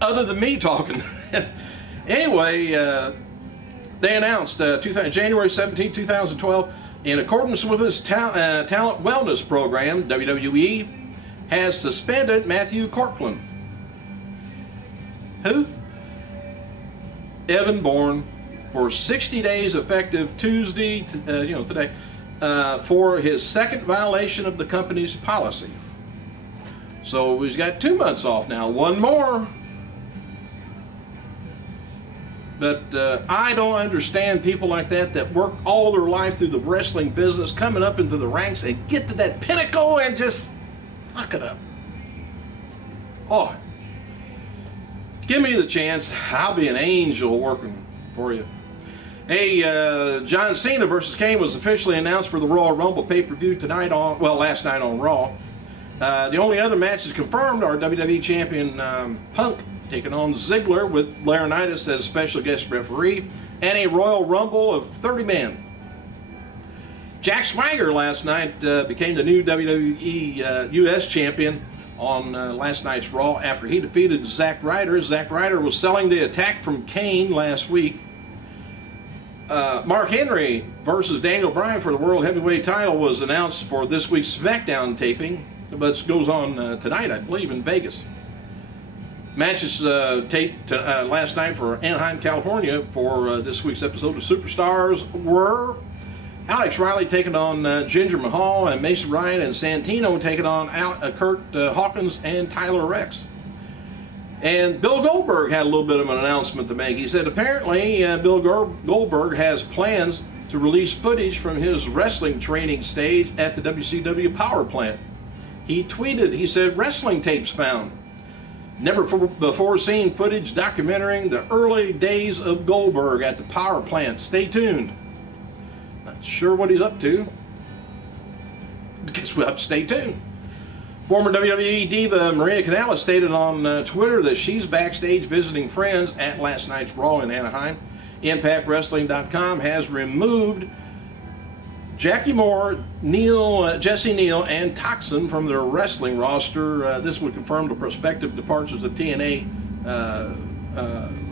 other than me talking. Anyway, they announced January 17, 2012, in accordance with its talent wellness program, WWE has suspended Matthew Courtland. Who? Evan Bourne, for 60 days effective Tuesday, today, for his second violation of the company's policy. So he's got 2 months off now, one more. But I don't understand people like that work all their life through the wrestling business, coming up into the ranks and get to that pinnacle and just fuck it up. Oh, give me the chance. I'll be an angel working for you. Hey, John Cena versus Kane was officially announced for the Royal Rumble pay-per-view tonight last night on Raw. The only other matches confirmed are WWE Champion Punk taking on Ziggler with Laurinaitis as special guest referee, and a Royal Rumble of 30 men. Jack Swagger last night became the new WWE US champion on last night's Raw after he defeated Zack Ryder. Zack Ryder was selling the attack from Kane last week. Mark Henry versus Daniel Bryan for the World Heavyweight title was announced for this week's SmackDown taping, but it goes on tonight, I believe, in Vegas. Matches taped last night for Anaheim, California for this week's episode of Superstars were Alex Riley taking on Jinder Mahal, and Mason Ryan and Santino taking on Kurt Hawkins and Tyler Rex. And Bill Goldberg had a little bit of an announcement to make. He said apparently Bill Goldberg has plans to release footage from his wrestling training stage at the WCW power plant. He tweeted, he said, "Wrestling tapes found. Never before seen footage documenting the early days of Goldberg at the power plant. Stay tuned." Not sure what he's up to. Guess we'll have to stay tuned. Former WWE diva Maria Kanellis stated on Twitter that she's backstage visiting friends at last night's Raw in Anaheim. ImpactWrestling.com has removed Jackie Moore, Jesse Neal, and Toxin from their wrestling roster. This would confirm the prospective departures of TNA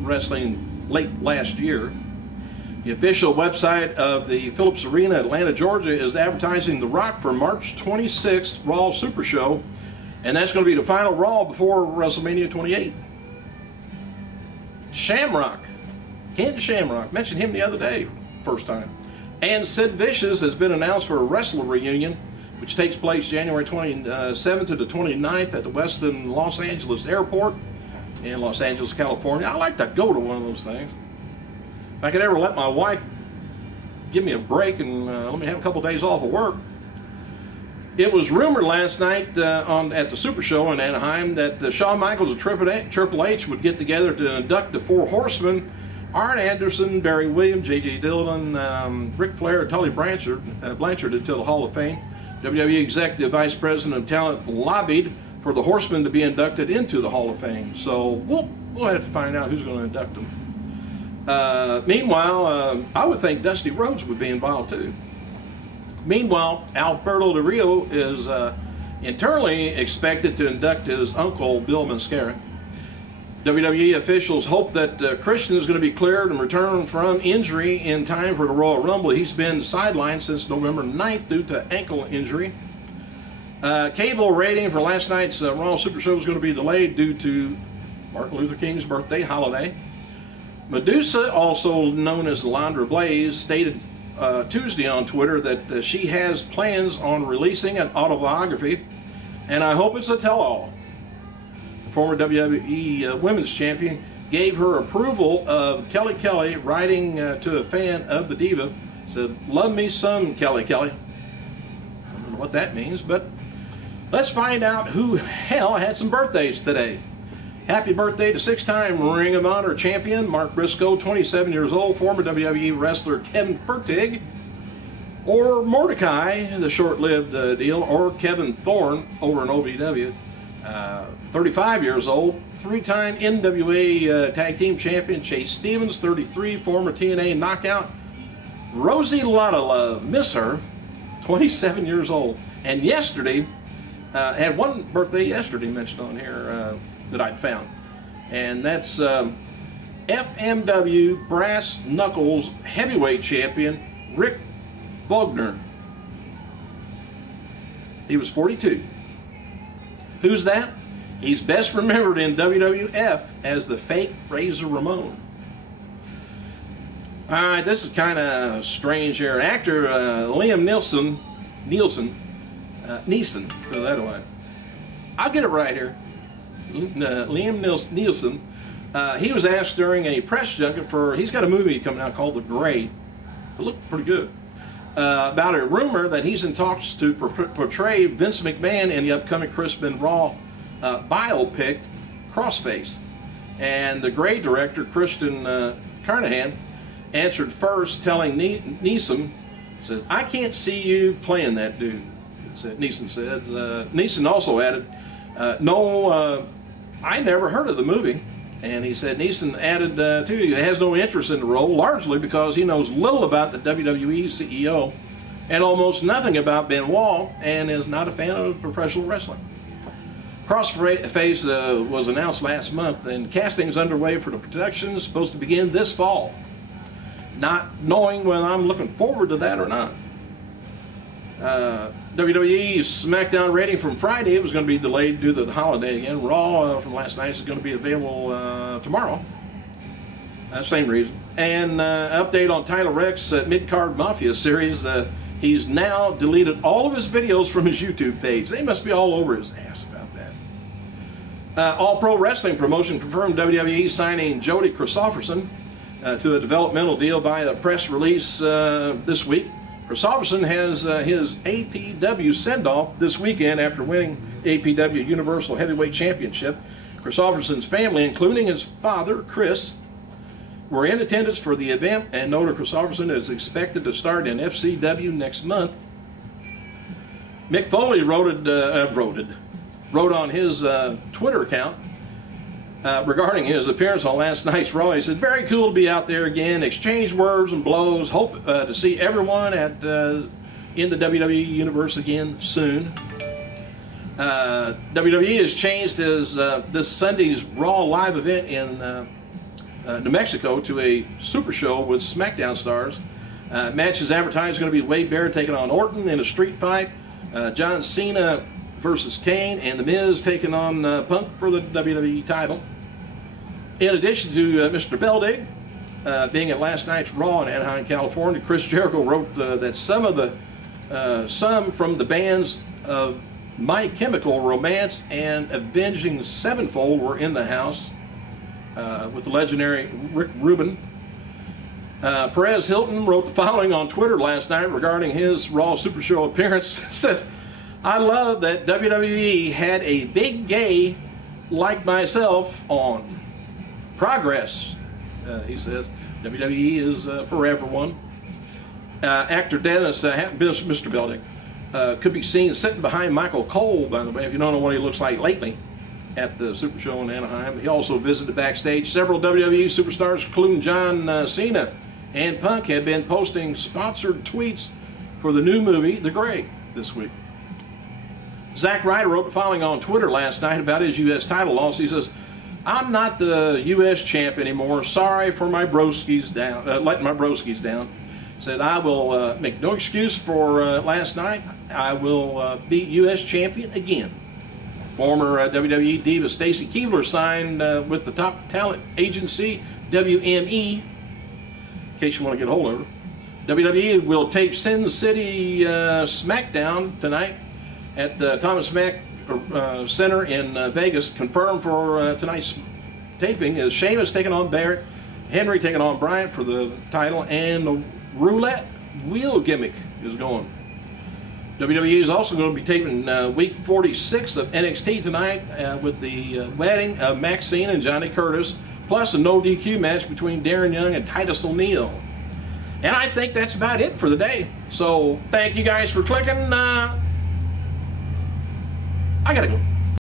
wrestling late last year. The official website of the Phillips Arena, Atlanta, Georgia, is advertising The Rock for March 26th Raw Super Show, and that's going to be the final Raw before WrestleMania 28. Shamrock, Ken Shamrock, mentioned him the other day, first time. And Sid Vicious has been announced for a wrestler reunion, which takes place January 27th to the 29th at the Westin Los Angeles Airport in Los Angeles, California. I like to go to one of those things. If I could ever let my wife give me a break and let me have a couple days off of work. It was rumored last night at the Super Show in Anaheim that Shawn Michaels and Triple H would get together to induct the Four Horsemen: Arn Anderson, Barry Williams, J.J. Dillon, Ric Flair, and Tully Blanchard into the Hall of Fame. WWE Executive Vice President of Talent lobbied for the Horsemen to be inducted into the Hall of Fame. So we'll have to find out who's going to induct them. Meanwhile, I would think Dusty Rhodes would be involved too. Meanwhile, Alberto Del Rio is internally expected to induct his uncle, Bill Mascara. WWE officials hope that Christian is going to be cleared and return from injury in time for the Royal Rumble. He's been sidelined since November 9th due to ankle injury. Cable rating for last night's Raw Super Show is going to be delayed due to Martin Luther King's birthday holiday. Medusa, also known as Alundra Blaze, stated Tuesday on Twitter that she has plans on releasing an autobiography, and I hope it's a tell-all. The former WWE Women's Champion gave her approval of Kelly Kelly writing to a fan of the diva, said, "Love me some Kelly Kelly." I don't know what that means, but let's find out who hell had some birthdays today. Happy birthday to six-time Ring of Honor champion Mark Briscoe, 27 years old, former WWE wrestler Kevin Fertig, or Mordecai, the short-lived deal, or Kevin Thorne over in OVW, 35 years old, three-time NWA Tag Team Champion Chase Stevens, 33, former TNA Knockout Rosie Lotta Love, miss her, 27 years old, and yesterday, had one birthday yesterday mentioned on here that I'd found. and that's FMW Brass Knuckles Heavyweight Champion Rick Bogner. He was 42. Who's that? He's best remembered in WWF as the fake Razor Ramon. Alright, this is kind of strange here. Actor Liam Neeson, put that away. I'll get it right here. Liam Neeson. He was asked during a press junket for, he's got a movie coming out called The Gray. It looked pretty good. About a rumor that he's in talks to portray Vince McMahon in the upcoming Chris Benoit biopic, Crossface. And the Gray director, Christian Carnahan, answered first, telling Neeson, says, "I can't see you playing that dude." Neeson said. Neeson also added, "No, I never heard of the movie." And he said Neeson added too, he has no interest in the role, largely because he knows little about the WWE CEO and almost nothing about Benoit, and is not a fan of professional wrestling. Crossface was announced last month, and casting is underway for the production, supposed to begin this fall. Not knowing whether I'm looking forward to that or not. WWE SmackDown rating from Friday, it was going to be delayed due to the holiday again. Raw from last night is going to be available tomorrow. Same reason. And update on Tyler Rex Mid-Card Mafia series. He's now deleted all of his videos from his YouTube page. They must be all over his ass about that. All Pro Wrestling Promotion confirmed WWE signing Jody Christopherson to a developmental deal via a press release this week. Christopherson has his APW send-off this weekend after winning APW Universal Heavyweight Championship. Christopherson's family, including his father, Chris, were in attendance for the event, and noted Christopherson is expected to start in FCW next month. Mick Foley wrote on his Twitter account regarding his appearance on last night's Raw. He said, "Very cool to be out there again, exchange words and blows. Hope to see everyone in the WWE Universe again soon." WWE has changed his this Sunday's Raw live event in New Mexico to a super show with SmackDown stars. Matches advertised is going to be Wade Barrett taking on Orton in a street fight, John Cena versus Kane, and The Miz taking on Punk for the WWE title. In addition to Mr. Beldig being at last night's Raw in Anaheim, California, Chris Jericho wrote that some from the bands of My Chemical Romance and Avenging Sevenfold were in the house with the legendary Rick Rubin. Perez Hilton wrote the following on Twitter last night regarding his Raw Super Show appearance. Says, "I love that WWE had a big gay like myself on. Progress," he says. WWE is for everyone. Actor Dennis, Mr. Beldick, could be seen sitting behind Michael Cole, by the way, if you don't know what he looks like lately, at the Super Show in Anaheim. He also visited backstage. Several WWE superstars, including John Cena and Punk, had been posting sponsored tweets for the new movie, The Gray, this week. Zack Ryder wrote the following on Twitter last night about his U.S. title loss. He says, "I'm not the U.S. champ anymore. Sorry for my broskies down, letting my broskies down." Said, "I will make no excuse for last night. I will be U.S. champion again." Former WWE diva Stacy Keibler signed with the top talent agency WME. In case you want to get a hold of her, WWE will tape Sin City SmackDown tonight at the Thomas Mack Center in Vegas. Confirmed for tonight's taping is Sheamus taking on Barrett, Henry taking on Bryant for the title, and the roulette wheel gimmick is going. WWE is also going to be taping week 46 of NXT tonight with the wedding of Maxine and Johnny Curtis, plus a no DQ match between Darren Young and Titus O'Neil. And I think that's about it for the day. So thank you guys for clicking. I gotta go.